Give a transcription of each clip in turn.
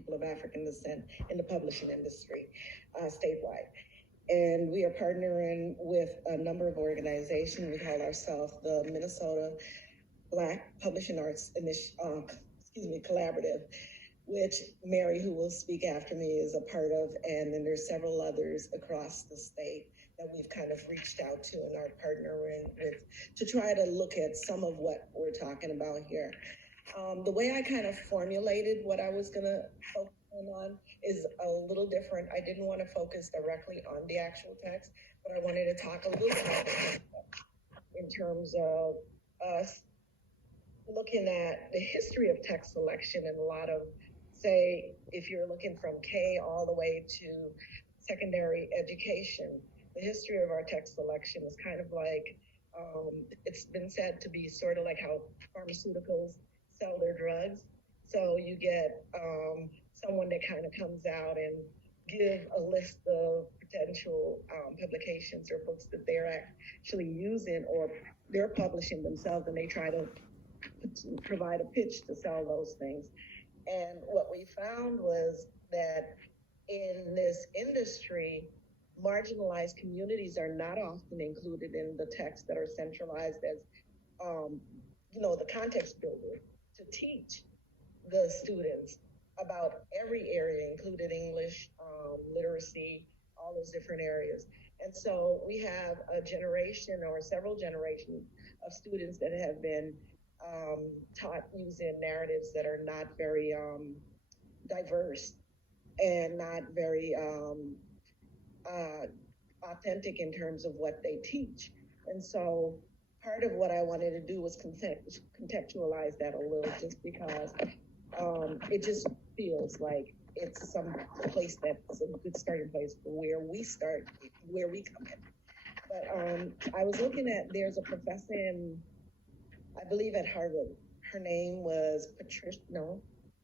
people of African descent in the publishing industry statewide. And we are partnering with a number of organizations. We call ourselves the Minnesota Black Publishing Arts Collaborative, which Mary, who will speak after me, is a part of. And then there's several others across the state that we've kind of reached out to and are partnering with to try to look at some of what we're talking about here. The way I kind of formulated what I was going to focus on is a little different. I didn't want to focus directly on the actual text, but I wanted to talk a little bit in terms of us looking at the history of text selection and a lot of, say, if you're looking from K all the way to secondary education, the history of our text selection is kind of like, it's been said to be sort of like how pharmaceuticals sell their drugs. So you get someone that kind of comes out and give a list of potential publications or books that they're actually using or they're publishing themselves, and they try to provide a pitch to sell those things. And what we found was that in this industry, marginalized communities are not often included in the texts that are centralized as, the context builder to teach the students about every area, including English, literacy, all those different areas. And so we have a generation or several generations of students that have been taught using narratives that are not very diverse and not very authentic in terms of what they teach. And so part of what I wanted to do was contextualize that a little, just because it just feels like it's some place that's a good starting place for where we start, where we come in. But I was looking at, there's a professor in, I believe at Harvard, her name was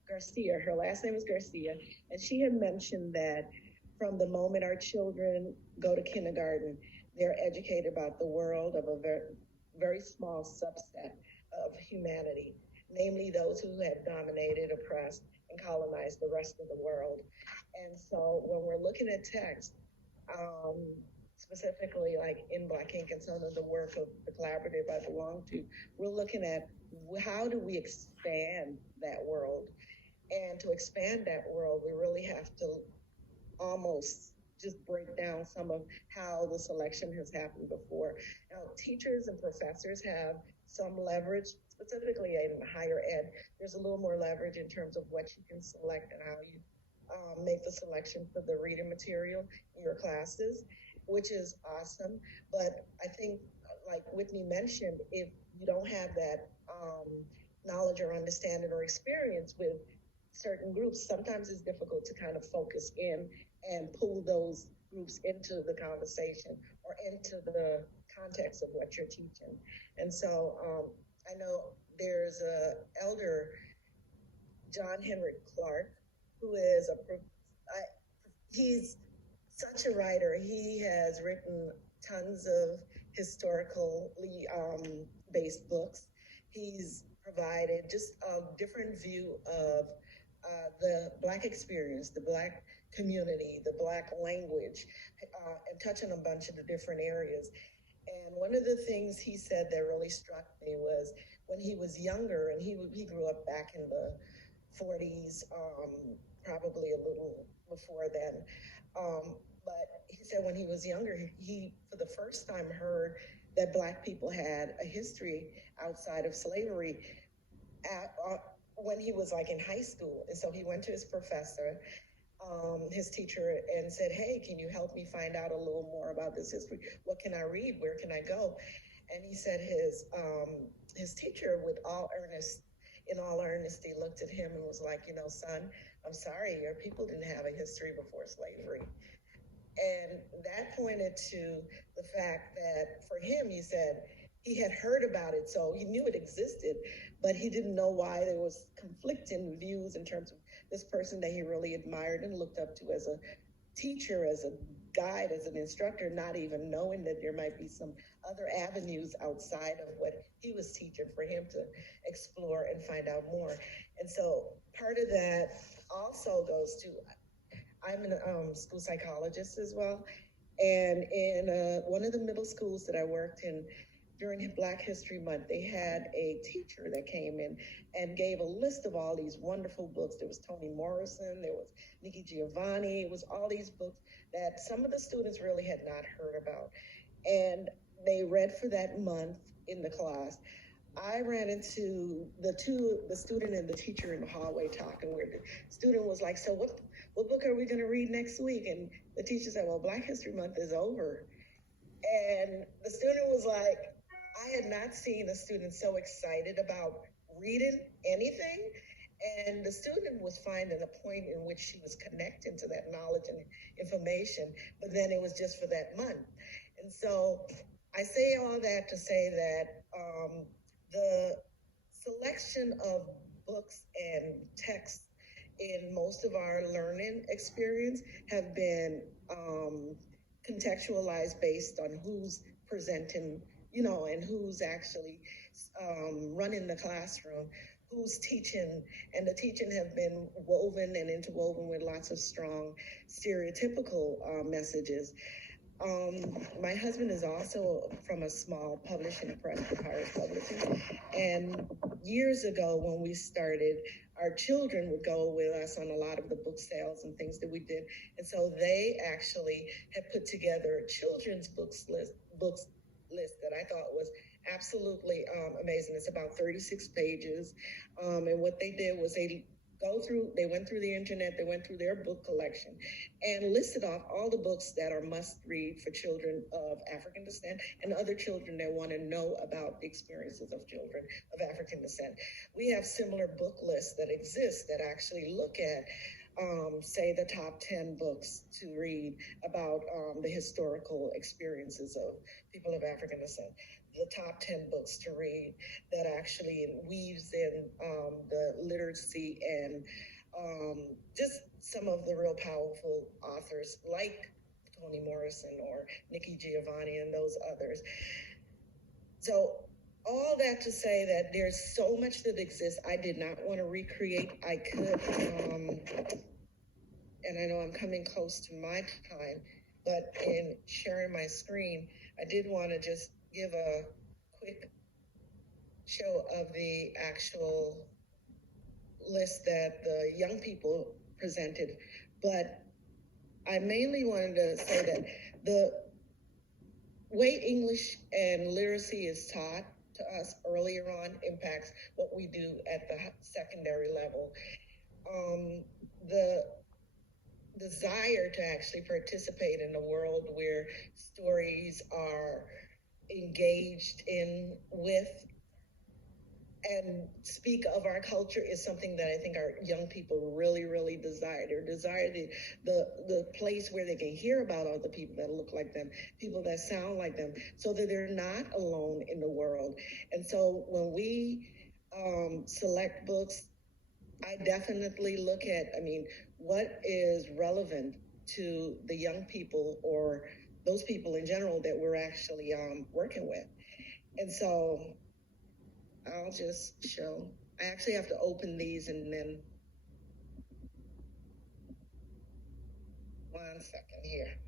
Garcia. Her last name was Garcia. And she had mentioned that from the moment our children go to kindergarten, they're educated about the world of a very, very small subset of humanity, namely those who had dominated, oppressed, and colonized the rest of the world. And so when we're looking at text, specifically like in Black Ink and some of the work of the collaborative I belong to, we're looking at how do we expand that world? And to expand that world, we really have to almost just break down some of how the selection has happened before. Now, teachers and professors have some leverage, specifically in higher ed. There's a little more leverage in terms of what you can select and how you make the selection for the reading material in your classes, which is awesome. But I think, like Whitney mentioned, if you don't have that knowledge or understanding or experience with certain groups, sometimes it's difficult to kind of focus in and pull those groups into the conversation or into the context of what you're teaching. And so I know there's a elder, John Henry Clark, who is he's such a writer. He has written tons of historically based books. He's provided just a different view of the Black experience, the Black community, the Black language, and touching a bunch of the different areas. And one of the things he said that really struck me was when he was younger, and he grew up back in the 40s, probably a little before then. But he said when he was younger, he for the first time heard that Black people had a history outside of slavery when he was like in high school. And so he went to his professor, his teacher, and said, hey, can you help me find out a little more about this history? What can I read? Where can I go? And he said his teacher, in all earnesty, looked at him and was like, son, I'm sorry, your people didn't have a history before slavery. And that pointed to the fact that for him, he said, he had heard about it, so he knew it existed, but he didn't know why there was conflicting views in terms of this person that he really admired and looked up to as a teacher, as a guide, as an instructor, not even knowing that there might be some other avenues outside of what he was teaching for him to explore and find out more. And so part of that also goes to, I'm a school psychologist as well. And in one of the middle schools that I worked in during Black History Month, they had a teacher that came in and gave a list of all these wonderful books. There was Toni Morrison, there was Nikki Giovanni, it was all these books that some of the students really had not heard about. And they read for that month in the class. I ran into the student and the teacher in the hallway talking, where the student was like, so what book are we going to read next week? And the teacher said, well, Black History Month is over. And the student was like, I had not seen a student so excited about reading anything. And the student was finding a point in which she was connecting to that knowledge and information, but then it was just for that month. And so I say all that to say that the selection of books and texts in most of our learning experience have been contextualized based on who's presenting, and who's actually running the classroom, who's teaching, and the teaching have been woven and interwoven with lots of strong stereotypical messages. My husband is also from a small publishing press, Taris Publishing, and years ago when we started, our children would go with us on a lot of the book sales and things that we did, and so they actually had put together a children's books list that I thought was absolutely amazing. It's about 36 pages, and what they did was they went through the internet, they went through their book collection and listed off all the books that are must read for children of African descent and other children that want to know about the experiences of children of African descent. We have similar book lists that exist that actually look at say the top 10 books to read about the historical experiences of people of African descent, the top 10 books to read that actually weaves in the literacy and just some of the real powerful authors like Toni Morrison or Nikki Giovanni and those others. So all that to say that there's so much that exists. I did not want to recreate. I could, and I know I'm coming close to my time, but in sharing my screen, I did want to just give a quick show of the actual list that the young people presented. But I mainly wanted to say that the way English and literacy is taught to us earlier on impacts what we do at the secondary level. The desire to actually participate in a world where stories are engaged in with and speak of our culture is something that I think our young people really, really desire. They desire the place where they can hear about other people that look like them, people that sound like them, so that they're not alone in the world. And so when we select books, I definitely look at, what is relevant to the young people or those people in general that we're actually working with. And so I'll just show. I actually have to open these and then 1 second here.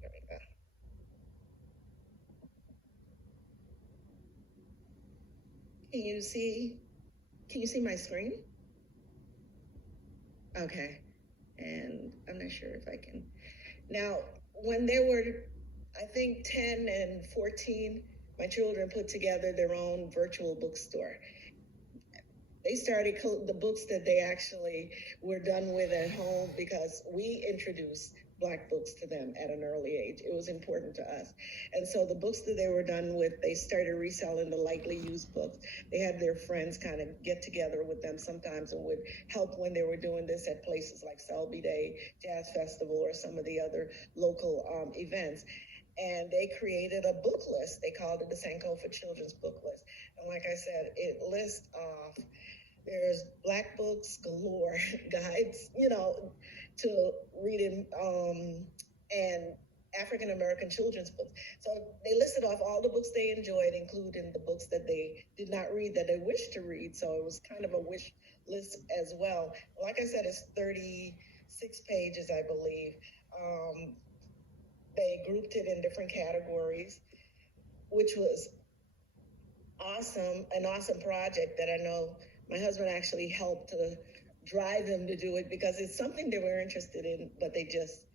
There we go. Can you see my screen? Okay. And I'm not sure if I can. Now, when they were, I think 10 and 14, my children put together their own virtual bookstore. They started the books that they actually were done with at home because we introduced Black books to them at an early age. It was important to us. And so the books that they were done with, they started reselling the lightly used books. They had their friends kind of get together with them sometimes and would help when they were doing this at places like Selby Day, Jazz Festival, or some of the other local events. And they created a book list. They called it the Sankofa Children's Book List. And like I said, it lists off, there's Black books galore, guides, to reading, and African American children's books. So they listed off all the books they enjoyed, including the books that they did not read that they wished to read. So it was kind of a wish list as well. Like I said, it's 36 pages, I believe. They grouped it in different categories, which was awesome, an awesome project that I know my husband actually helped to drive them to do it, because it's something they were interested in, but they just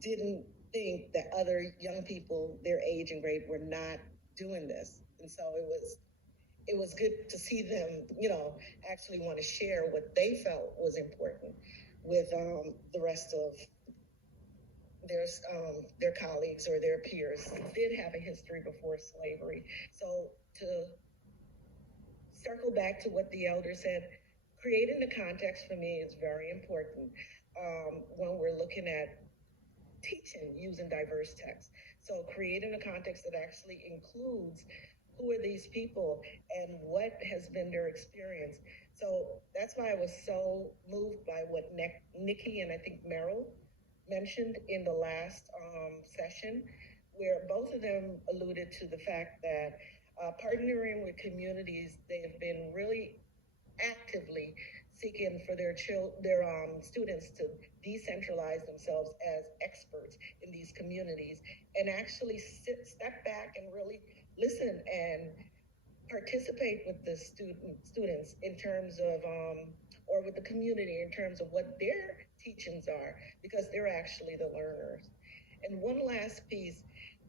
didn't think that other young people their age and grade were not doing this. And so it was good to see them, actually want to share what they felt was important with the rest of their colleagues or their peers who did have a history before slavery. So to circle back to what the elder said, creating the context for me is very important when we're looking at teaching using diverse text. So creating a context that actually includes who are these people and what has been their experience. So that's why I was so moved by what Nikki and I think Merrill mentioned in the last session, where both of them alluded to the fact that partnering with communities, they have been really actively seeking for their students to decentralize themselves as experts in these communities and actually step back and really listen and participate with the students in terms of or with the community in terms of what their teachings are, because they're actually the learners. And one last piece,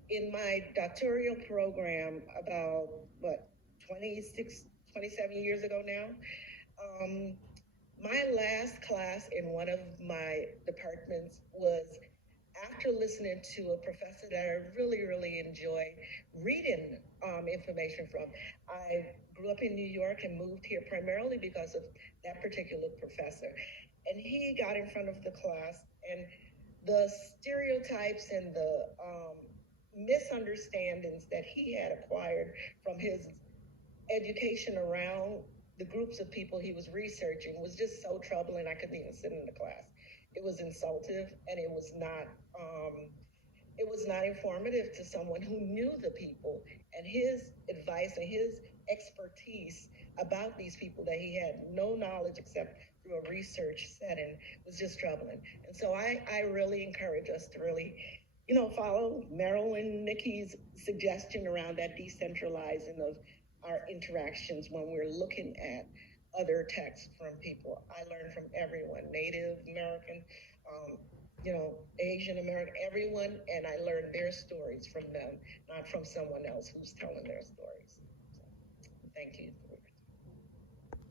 in my doctoral program about 27 years ago now, my last class in one of my departments was after listening to a professor that I really, really enjoy reading information from. I grew up in New York and moved here primarily because of that particular professor. And he got in front of the class, and the stereotypes and the misunderstandings that he had acquired from his education around the groups of people he was researching was just so troubling. I couldn't even sit in the class. It was insultive, and it was not informative to someone who knew the people, and his advice and his expertise about these people that he had no knowledge except through a research setting was just troubling. And so I really encourage us to really, follow Merrill and Nikki's suggestion around that decentralizing of our interactions when we're looking at other texts from people. I learn from everyone, Native American, Asian American, everyone, and I learn their stories from them, not from someone else who's telling their stories. So, thank you.